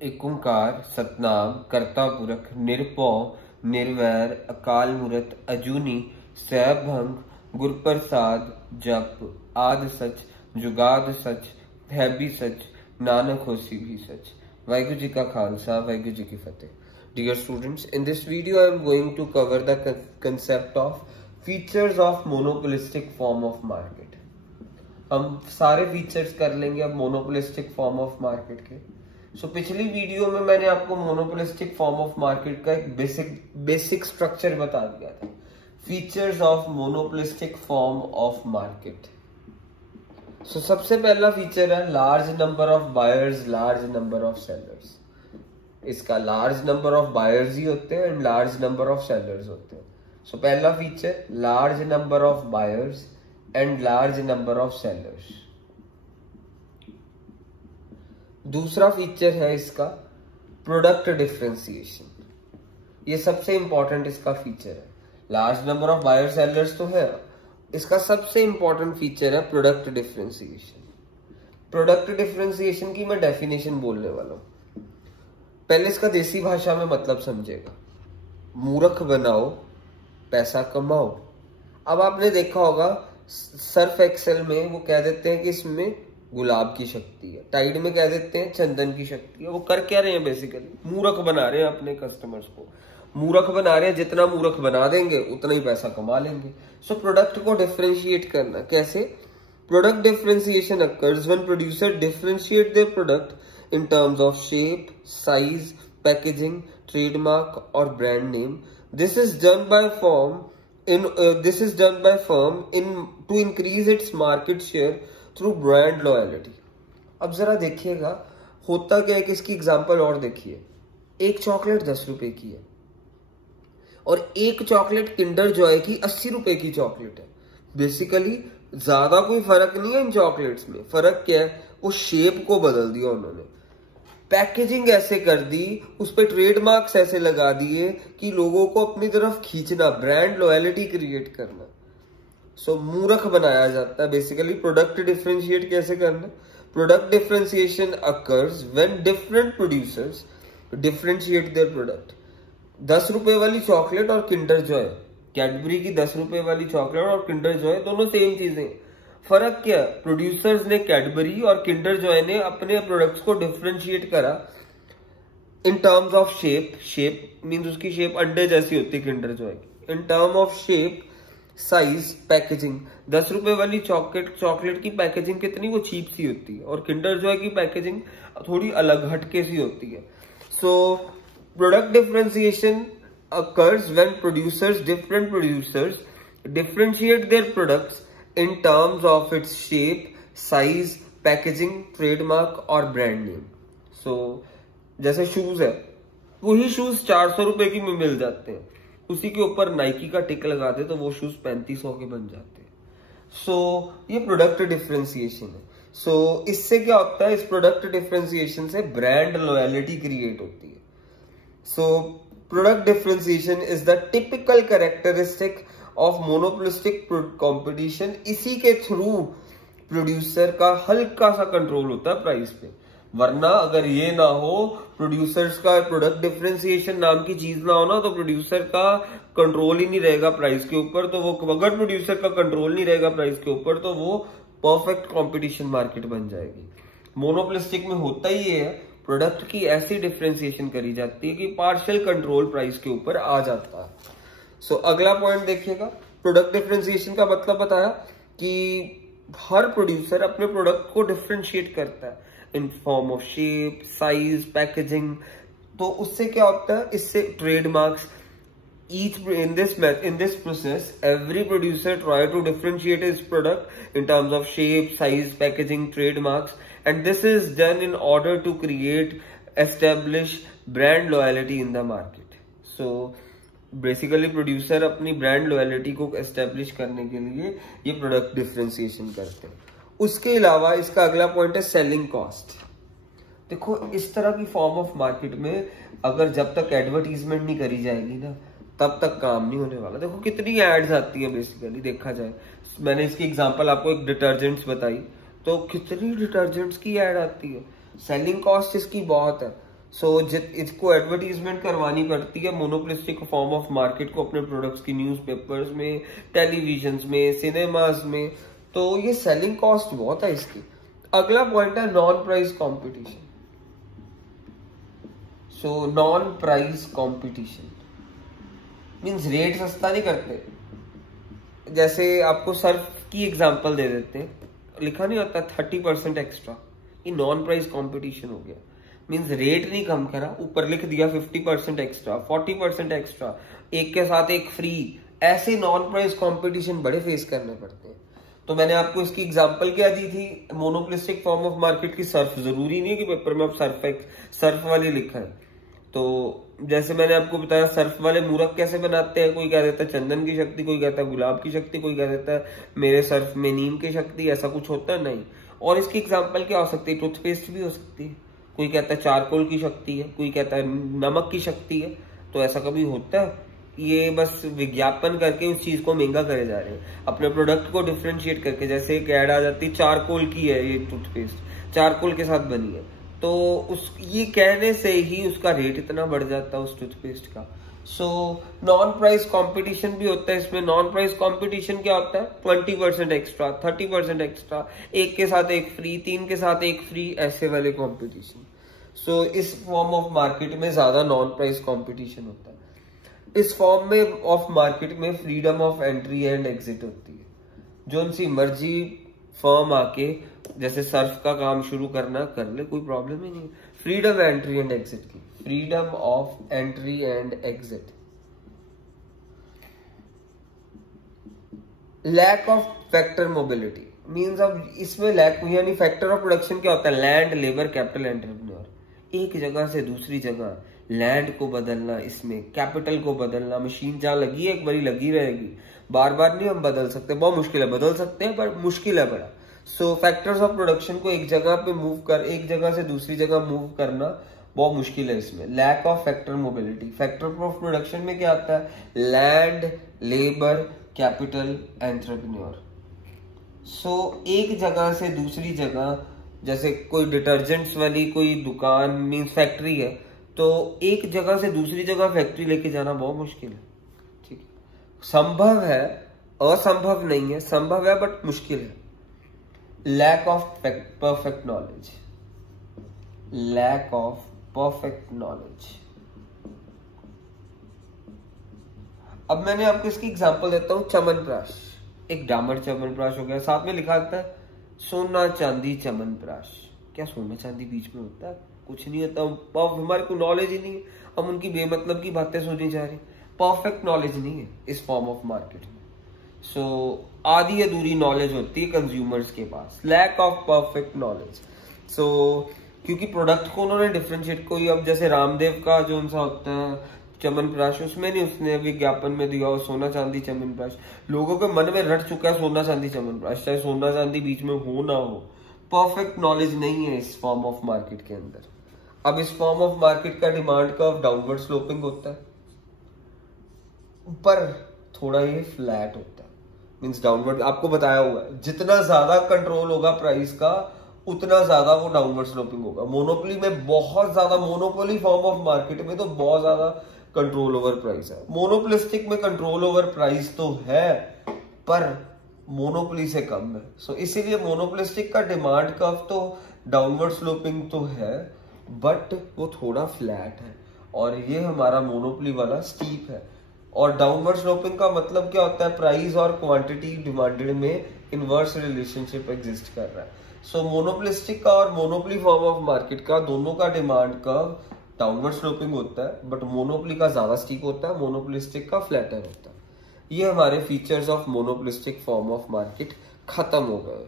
एक ओंकार सतनाम करता पुरख निरभौ निर्वैर अकाल मूरत अजूनी सैभंग गुरप्रसाद जप आद सच जुगाद सच है भी सच नानक होसी भी सच। वाहिगुरु जी का खालसा वाहिगुरु जी की फतेह। Dear students, in this video I am going to cover the concept of features of monopolistic form of market। हम सारे फीचर्स कर लेंगे अब मोनोपोलिस्टिक फॉर्म ऑफ मार्केट के। पिछली वीडियो में मैंने आपको मोनोपोलिस्टिक फॉर्म ऑफ मार्केट का एक बेसिक स्ट्रक्चर बता दिया था। Features of monopolistic form of market. सबसे पहला फीचर है large number of buyers large number of sellers. इसका लार्ज नंबर ऑफ बायर्स ही होते हैं and large number of sellers होते हैं। पहला feature large number of buyers and large number of sellers. दूसरा फीचर है इसका प्रोडक्ट डिफरेंशिएशन। ये सबसे इंपॉर्टेंट इसका फीचर है। Large number of buyer sellers तो है, इसका सबसे इंपॉर्टेंट फीचर है प्रोडक्ट डिफरेंशिएशन। प्रोडक्ट डिफरेंशिएशन की मैं डेफिनेशन बोलने वाला हूं। पहले इसका देसी भाषा में मतलब समझेगा। मूर्ख बनाओ पैसा कमाओ। अब आपने देखा होगा सर्फ एक्सेल में वो कह देते हैं कि इसमें गुलाब की शक्ति है, टाइड में कह देते हैं चंदन की शक्ति है। वो कर क्या रहे हैं? बेसिकली मूर्ख बना रहे हैं अपने कस्टमर्स को। मूर्ख बना रहे हैं, जितना मूर्ख बना देंगे उतना ही पैसा कमा लेंगे। प्रोडक्ट को डिफरेंशिएट करना कैसे? Product differentiation occurs when producer differentiate their product in terms of shape, size, packaging, trademark or brand name. This is done by firm to increase its market share through brand loyalty। अब जरा देखिएगा होता क्या है कि इसकी example और देखिए। एक चॉकलेट 10 रुपए की है और एक चॉकलेट किंडर जॉय की 80 रुपए की चॉकलेट है। बेसिकली ज्यादा कोई फर्क नहीं है इन चॉकलेट्स में। फर्क क्या है? वो शेप को बदल दिया उन्होंने, पैकेजिंग ऐसे कर दी, उस पर ट्रेडमार्क्स ऐसे लगा दिए कि लोगों को अपनी तरफ खींचना, ब्रांड लॉयल्टी क्रिएट करना। मूर्ख बनाया जाता है। बेसिकली प्रोडक्ट डिफरेंशिएट कैसे करना? Product differentiation occurs when different producers differentiate their product। 10 रुपए वाली चॉकलेट और किंडर जॉय, कैडबरी की 10 रुपए वाली चॉकलेट और किंडर जॉय दोनों सेम चीजें। फर्क क्या? प्रोड्यूसर्स ने कैडबरी और किंडर जॉय ने अपने प्रोडक्ट्स को डिफरेंशिएट करा in terms of shape. Shape means उसकी शेप अंडे जैसी होती है किंडर जॉय की। In term of shape, size, packaging. 10 रुपए वाली चॉकलेट की पैकेजिंग कितनी वो चीप सी होती है और किंडर जॉय की पैकेजिंग थोड़ी अलग हटके सी होती है। Product differentiation occurs when different producers differentiate their products in terms of its shape, size, packaging, trademark और brand name। जैसे शूज है, वही शूज 400 रुपए की में मिल जाते हैं, उसी के ऊपर नाइकी का टिक लगा दे तो वो शूज 3500 के बन जाते हैं। ये प्रोडक्ट डिफरेंशिएशन है। इससे क्या होता है? इस प्रोडक्ट डिफरेंशिएशन से ब्रांड लॉयल्टी क्रिएट होती है। Product differentiation is the typical characteristic of monopolistic competition. इसी के थ्रू प्रोड्यूसर का हल्का सा कंट्रोल होता है प्राइस पे। वरना अगर ये ना हो, प्रोड्यूसर्स का प्रोडक्ट डिफरेंशिएशन नाम की चीज ना हो ना, तो प्रोड्यूसर का कंट्रोल ही नहीं रहेगा प्राइस के ऊपर। तो वो अगर प्रोड्यूसर का कंट्रोल नहीं रहेगा प्राइस के ऊपर तो वो परफेक्ट कंपटीशन मार्केट बन जाएगी। मोनोपोलिस्टिक में होता ही ये है, प्रोडक्ट की ऐसी डिफरेंशिएशन करी जाती है कि पार्शियल कंट्रोल प्राइस के ऊपर आ जाता है। अगला पॉइंट देखिएगा। प्रोडक्ट डिफरेंशिएशन का मतलब बताया कि हर प्रोड्यूसर अपने प्रोडक्ट को डिफरेंशिएट करता है in form of shape, size, packaging. तो उससे क्या होता है? इससे trademarks in this process every producer try to differentiate his product in terms of shape, size, packaging, trademarks, and this is done in order to establish brand loyalty in the market। Basically producer अपनी brand loyalty को establish करने के लिए ये product differentiation करते हैं। उसके अलावा इसका अगला पॉइंट है सेलिंग कॉस्ट। देखो इस तरह की फॉर्म ऑफ मार्केट में अगर जब तक एडवर्टीजमेंट नहीं करी जाएगी ना, तब तक काम नहीं होने वाला। देखो कितनी एड्स आती है बेसिकली देखा जाए। मैंने इसकी एग्जांपल आपको एक डिटर्जेंट्स बताई, तो कितनी डिटर्जेंट्स की एड आती है। सेलिंग कॉस्ट इसकी बहुत है। इसको एडवर्टीजमेंट करवानी पड़ती है मोनोपोलिस्टिक फॉर्म ऑफ मार्केट को अपने प्रोडक्ट्स की न्यूज़पेपर्स में, टेलीविजन में, सिनेमाज में। तो ये सेलिंग कॉस्ट बहुत है इसकी। अगला पॉइंट है non price competition. So non price competition means rate सस्ता नहीं करते। जैसे आपको सर्फ की एग्जांपल दे देते हैं, लिखा नहीं होता 30% एक्स्ट्रा, ये नॉन प्राइस कंपटीशन हो गया। मींस रेट नहीं कम करा, ऊपर लिख दिया 50% एक्स्ट्रा, 40% एक्स्ट्रा, एक के साथ एक फ्री। ऐसे नॉन प्राइस कंपटीशन बड़े फेस करने पड़ते हैं। तो मैंने आपको इसकी एग्जांपल क्या दी थी, मोनोपोलिस्टिक फॉर्म ऑफ मार्केट की सर्फ। जरूरी नहीं है कि पेपर में आप सर्फ वाली लिखा है। तो जैसे मैंने आपको बताया सर्फ वाले मूरख कैसे बनाते हैं, कोई कह देता है चंदन की शक्ति, कोई कहता है गुलाब की शक्ति, कोई कह देता है मेरे सर्फ में नीम की शक्ति। ऐसा कुछ होता है नहीं। और इसकी एग्जांपल क्या हो सकती है, टूथपेस्ट भी हो सकती है। कोई कहता है चारकोल की शक्ति है, कोई कहता है नमक की शक्ति है। तो ऐसा कभी होता है? ये बस विज्ञापन करके उस चीज को महंगा करे जा रहे हैं, अपने प्रोडक्ट को डिफ्रेंशिएट करके। जैसे एक ऐड आ जाती है चारकोल की है ये टूथपेस्ट, चारकोल के साथ बनी है, तो उस ये कहने से ही उसका रेट इतना बढ़ जाता है उस टूथपेस्ट का। सो नॉन प्राइस कंपटीशन भी होता है इसमें। नॉन प्राइस कंपटीशन क्या होता है, 20% एक्स्ट्रा, 30% एक्स्ट्रा, एक के साथ एक फ्री, 3 के साथ एक फ्री, ऐसे वाले कंपटीशन। सो इस फॉर्म ऑफ मार्केट में ज्यादा नॉन प्राइस कंपटीशन होता है। इस फॉर्म में ऑफ मार्केट में freedom of entry and exit होती है। जो उनसी मर्जी फर्म आके जैसे सर्फ का काम शुरू करना कर ले, कोई प्रॉब्लम ही नहीं। फ्रीडम एंट्री एंड एग्जिट की, freedom of entry and exit. Lack of factor mobility means अब इसमें लैक यानी फैक्टर ऑफ प्रोडक्शन क्या होता है, लैंड, लेबर, कैपिटल, एंटरप्रेन्योर। एक जगह से दूसरी जगह लैंड को बदलना, इसमें कैपिटल को बदलना। मशीन जहां लगी है एक बारी लगी रहेगी, बार बार नहीं हम बदल सकते, बहुत मुश्किल है। बदल सकते हैं पर मुश्किल है बड़ा। सो फैक्टर्स ऑफ प्रोडक्शन को एक जगह पे एक जगह से दूसरी जगह मूव करना बहुत मुश्किल है इसमें। Lack of factor mobility. Factor of production में क्या आता है, land, labour, capital, entrepreneur. So एक जगह से दूसरी जगह, जैसे कोई डिटर्जेंट्स वाली कोई दुकान मीन्स फैक्ट्री है, तो एक जगह से दूसरी जगह फैक्ट्री लेके जाना बहुत मुश्किल है। ठीक है, संभव है, असंभव नहीं है, संभव है बट मुश्किल है। Lack of perfect knowledge. Lack of perfect knowledge. अब मैंने आपको इसकी एग्जांपल देता हूं, च्यवनप्राश। एक डामर च्यवनप्राश हो गया, साथ में लिखा होता है सोना चांदी च्यवनप्राश। क्या सोना चांदी बीच में होता है? कुछ नहीं होता। हमारे को नॉलेज ही नहीं है, हम उनकी बेमतलब की बातें सुनी जा रही। परफेक्ट नॉलेज नहीं है इस फॉर्म ऑफ मार्केट में। सो आधी अधूरी नॉलेज होती है कंज्यूमर्स के पास। Lack of perfect knowledge. So क्योंकि प्रोडक्ट को उन्होंने डिफरेंशिएट, कोई अब जैसे रामदेव का जो उनसा होता है च्यवनप्राश, उसमें नहीं उसने विज्ञापन में दिया हो सोना चांदी च्यवनप्राश। लोगों के मन में रट चुका है सोना चांदी च्यवनप्राश, चाहे सोना चांदी बीच में हो ना हो। परफेक्ट नॉलेज नहीं है इस फॉर्म ऑफ मार्केट के अंदर। अब इस फॉर्म ऑफ मार्केट का डिमांड कर्व डाउनवर्ड स्लोपिंग होता है, ऊपर थोड़ा ये फ्लैट होता है। मींस डाउनवर्ड, आपको बताया हुआ है जितना ज्यादा कंट्रोल होगा प्राइस का उतना ज्यादा वो डाउनवर्ड स्लोपिंग होगा। मोनोपोली में बहुत ज्यादा, मोनोपोली फॉर्म ऑफ मार्केट में तो बहुत ज्यादा कंट्रोल ओवर प्राइस है। मोनोपोलिस्टिक में कंट्रोल ओवर प्राइस तो है पर मोनोपोली से कम है। सो इसीलिए मोनोपोलिस्टिक का डिमांड कर्व तो डाउनवर्ड स्लोपिंग तो है बट वो थोड़ा फ्लैट है, और ये हमारा मोनोपोली वाला स्टीप है। और डाउनवर्ड स्लोपिंग का मतलब क्या होता है, प्राइस और क्वांटिटी डिमांडेड में इनवर्स रिलेशनशिप एग्जिस्ट कर रहा है। सो मोनोपोलिस्टिक का और मोनोपोली फॉर्म ऑफ मार्केट का दोनों का डिमांड कर्व डाउनवर्ड स्लोपिंग होता है, बट मोनोपोली का ज्यादा स्टीप होता है, मोनोपोलिस्टिक का फ्लैटर होता है। ये हमारे features of monopolistic form of market खत्म हो गए।